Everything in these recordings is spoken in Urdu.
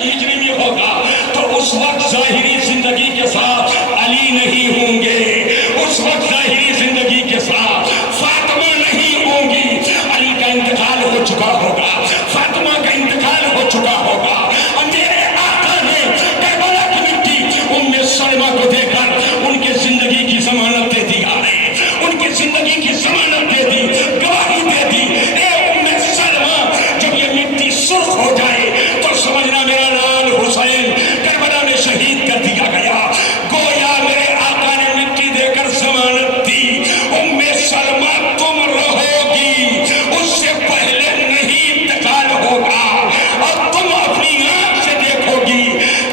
ہجری میں ہوگا تو اس وقت ظاہری زندگی کے ساتھ علی نہیں ہوں گے، اس وقت ظاہری زندگی کے ساتھ فاطمہ نہیں ہوں گی، علی کا انتقال ہو چکا ہوگا، فاطمہ کا انتقال ہو چکا ہوگا، اور میرے آقا نے کربلا کی مٹی ام سلمہ کو دے کر ان کے زندگی کی ضمانت دے دیا ہے، ان کی زندگی کی ضمانت دے دی، گواہی دے دی۔ اے ام سلمہ، جب یہ مٹی سرخ ہو جائے تو سمجھنا میرا لال حسین کربلا میں شہید کر دیا گیا۔ گویا میرے آقا نے مٹی دے کر ضمانت دی، ام سلمہ تم رہو گی، اس سے پہلے نہیں انتقال ہوگا، اور تم اپنی آنکھ سے دیکھو گی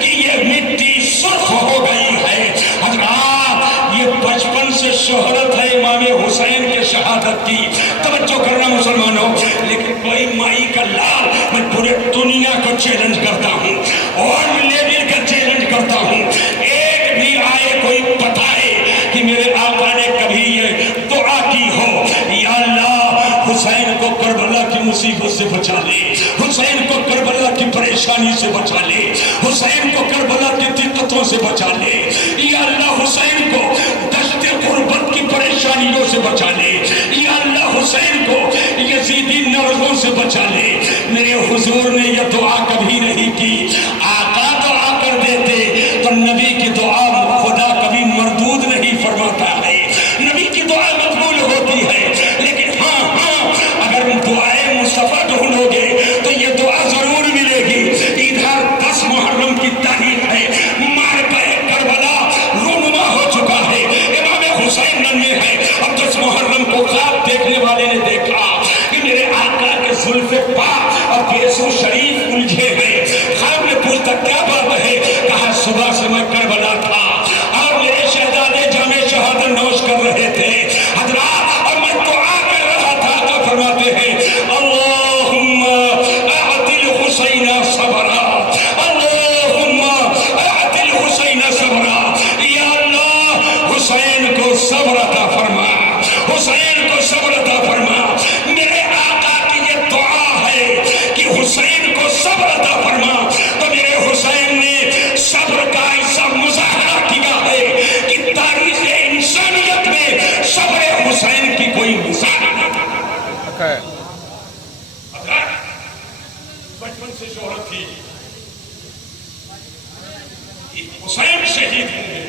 کہ یہ مٹی سرخ ہو گئی ہے۔ حضرات، یہ بچپن سے شہرت ہے امام حسین کے شہادت کی، توجہ کرنا مسلمانوں۔ لیکن کوئی مائی کا لال، میں پورے دنیا کو چیلنج کرتا ہوں اور لیبل کا چیلنج کرتا ہوں، ایک بھی آئے کوئی بتائے کہ میرے آقا نے کبھی یہ دعا کی ہو، یا اللہ حسین کو کربلا کی مصیبت سے بچا لے، حسین کو کربلا کی پریشانی سے بچا لے، حسین کو کربلا کی دقتوں سے بچا لے، یا اللہ حسین کو دشت غربت کی پریشانیوں سے بچا لے، یا اللہ حسین کو یزیدی نرغوں سے بچا لے۔ میرے حضور نے یہ دعا کبھی نہیں کی۔ آقا دعا کر دیتے تو نبی کی دعا خدا کبھی مردود نہیں فرماتا ہے، نبی کی دعا مقبول ہوتی ہے۔ لیکن ہاں اگر دعائے مصطفیٰ ڈھونڈو گے تو یہ دعا ضرور ملے گی۔ ادھر 10 محرم کی تاریخ ہے، معرکہ کربلا رونما ہو چکا ہے، امام حسین ننھے ہیں، اب 10 محرم کو خواب دیکھنے والے نے دیکھا کہ میرے آقا کے زلف پاک اور گیسو شریف الجھے ہیں۔ خواب نے پوچھتا کیا بات ہے؟ کہا صبح سے میں کربلا تھا اور میرے شہزادے جامع شہادت نوش کر رہے تھے حضرات، اور میں دعا کر رہا تھا تو فرماتے ہیں اللہم اعطِ الحسین صبرا، اللہم اعطِ الحسین صبرا، یا اللہ حسین کو صبر عطا فرما، حسین کو صبر عطا فرما۔ میرے آقا کی یہ دعا ہے کہ حسین کو صبر عطا فرما، تو میرے حسین نے صبر کا ایسا مظاہرہ کیا ہے کہ تاریخ انسانیت میں صبر حسین کی کوئی مثال نہیں۔ بچپن سے شہرت تھی کہ حسین شہید ہوں گے،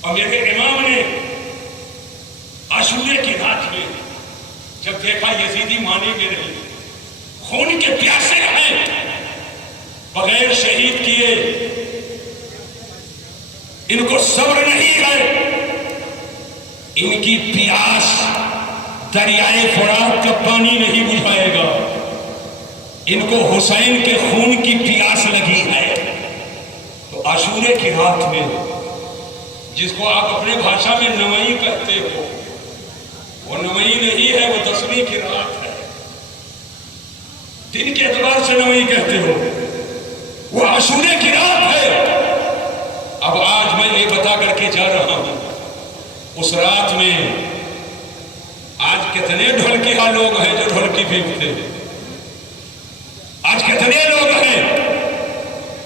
اور میرے امام نے عاشورے کی رات میں جب دیکھا یزیدی مانے گے نہیں، خون کے پیاسے ہیں، بغیر شہید کیے، ان کو صبر نہیں ہے، ان کی پیاس دریائے فرات کا پانی نہیں بجھائے گا، ان کو حسین کے خون کی پیاس لگی ہے۔ تو عاشورے کی رات میں، جس کو آپ اپنے بھاشا میں نوئی کہتے ہو، وہ نوئی نہیں ہے، وہ 10ویں کی رات ہے، دن کے اعتبار سے نوئی کہتے ہو، وہ عاشورے کی رات ہے۔ اب آج میں یہ بتا کر کے جا رہا ہوں، اس رات میں آج کتنے ڈھولکیاں لوگ ہیں جو ڈھولکی پھینکتے ہیں، آج کتنے لوگ ہیں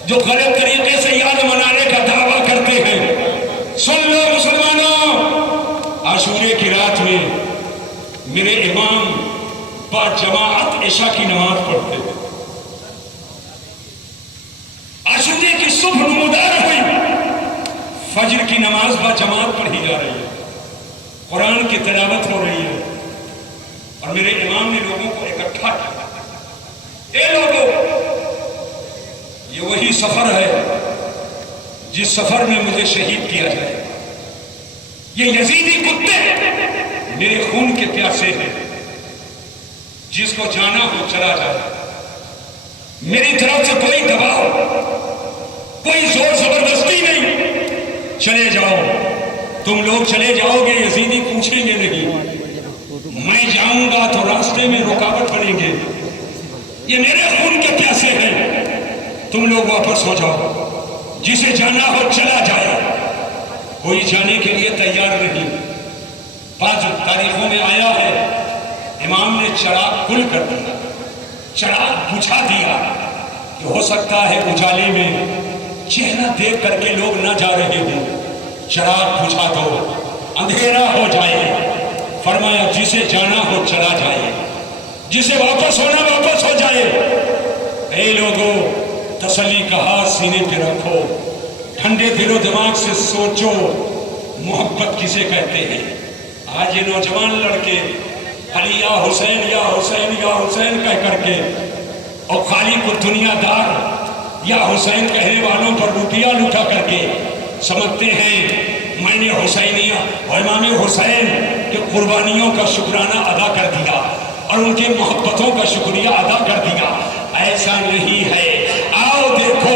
جو غلط طریقے سے یاد منانے کا دعویٰ کرتے ہیں۔ سن لو مسلمانوں، عاشورے کی رات میں میرے امام با جماعت عشاء کی نماز پڑھتے ہیں۔ عاشورے کی صبح نمودار ہوئی، فجر کی نماز با جماعت پڑھی جا رہی ہے، قرآن کی تلاوت ہو رہی ہے، اور میرے امام نے لوگوں کو اکٹھا کیا۔ اے لوگوں، یہ وہی سفر ہے جس سفر میں مجھے شہید کیا جائے، یہ یزیدی کتے میرے خون کے پیاسے ہیں، جس کو جانا ہو چلا جائے، میری طرف سے کوئی دباؤ، کوئی زور زبردستی نہیں، چلے جاؤ، تم لوگ چلے جاؤ گے، یزیدی پوچھیں گے نہیں، میں جاؤں گا تو راستے میں رکاوٹ بنیں گے، یہ میرے خون کے پیاسے ہیں، تم لوگ واپس ہو جاؤ، جسے جانا ہو چلا جائے۔ کوئی جانے کے لیے تیار نہیں۔ بعض تاریخوں میں آیا ہے امام نے چراغ گل کر دیا، چراغ بجھا دیا، کہ ہو سکتا ہے اجالے میں چہرہ دیکھ کر کے لوگ نہ جا رہے ہوں، چراغ بجھا دو، اندھیرا ہو جائے۔ فرمایا جسے جانا ہو چلا جائے، جسے واپس ہونا واپس ہو جائے۔ اے لوگوں، تسلی کا ہاتھ سینے پہ رکھو، ٹھنڈے دل و دماغ سے سوچو محبت کسے کہتے ہیں۔ آج یہ نوجوان لڑکے علی یا حسین یا حسین یا حسین کہہ کر کے اور خالی کو دنیا دار یا حسین کہنے والوں پر روپیہ لٹا کر کے سمجھتے ہیں میں نے حسینیہ اور امام حسین کے قربانیوں کا شکرانہ ادا کر دیا اور ان کے محبتوں کا شکریہ ادا کر دیا۔ ایسا نہیں ہے۔ آؤ دیکھو،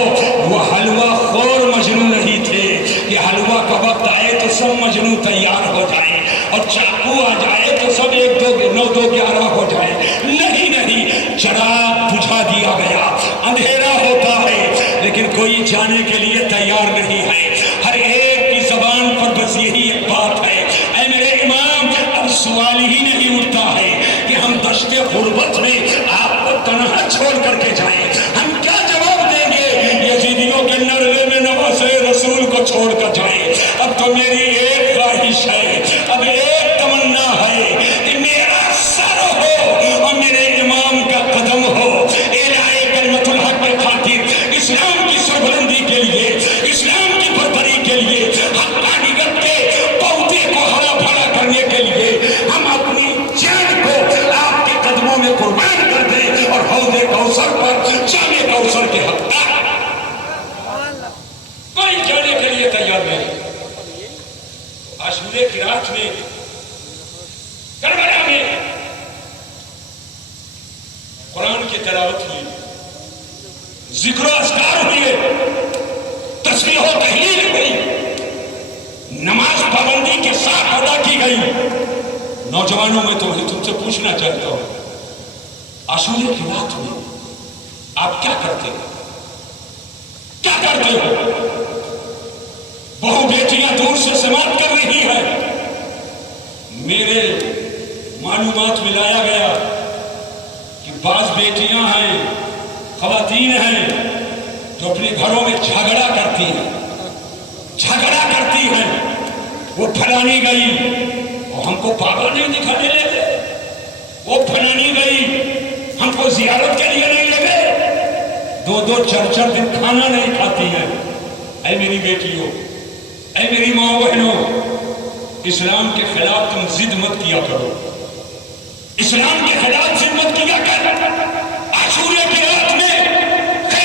وہ حلوہ خور مجنون نہیں تھے کہ حلوہ کا وقت آئے تو سب مجنون تیار ہو جائے اور چاقو آ جائے تو سب 1 2 9 2 11 ہو جائے۔ نہیں نہیں، چراغ بجھا دیا گیا، اندھیرا ہوتا ہے لیکن کوئی جانے کے لیے تیار نہیں ہے۔ ہر ایک کی زبان پر بس یہی ایک بات ہے، اے میرے امام، اب سوال ہی نہیں اٹھتا ہے کہ ہم دشت غربت میں آپ کو تنہا چھوڑ کر کے جائیں۔ ہم کیا جواب دیں گے یزیدیوں کے نرغے میں نواز رسول کو چھوڑ کر جائیں؟ اب تو میری ایک خواہش ہے، اب ایک تمنا ہے کہ میرا سر ہو اور میرے امام کا قدم ہو، اعلاء کلمت الحق کے خاطر، اسلام کی سربلندی کے لیے، اسلام کی برتری کے لیے، حقانیت کے پودے کو ہرا بھرا کرنے کے لیے ہم اپنی جان کو آپ کے قدموں میں قربان کر دیں اور حوض کوثر پر جام کوثر کے حقدار۔ کوئی جانے کے لیے تیار نہیں۔ عاشورے کی رات میں کربلا میں قرآن کی تلاوت ہوئی، ذکر و اذکار ہوئے، تسبیح و تحلیل ہوئی، نماز پابندی کے ساتھ ادا کی گئی۔ نوجوانوں میں تو تم سے پوچھنا چاہتا ہوں، عاشورے کی رات میں آپ کیا کرتے ہو؟ کیا کرتے ہو؟ بہو بیٹیاں دور سے سماعت کر رہی ہیں۔ میرے معلومات میں لایا گیا کہ بعض بیٹیاں ہیں، خواتین ہیں جو اپنے گھروں میں جھگڑا کرتی ہیں، وہ پھلانی گئی اور ہم کو پاگل نہیں دکھانے لگے، وہ پھلانی گئی ہم کو زیارت کے لیے نہیں لگے، 2 2 4 4 دن کھانا نہیں کھاتی ہیں۔ اے میری بیٹیوں، اے میری ماں بہنوں، اسلام کے خلاف تم ضد مت کیا کرو، اسلام کے خلاف ضد مت کیا کر۔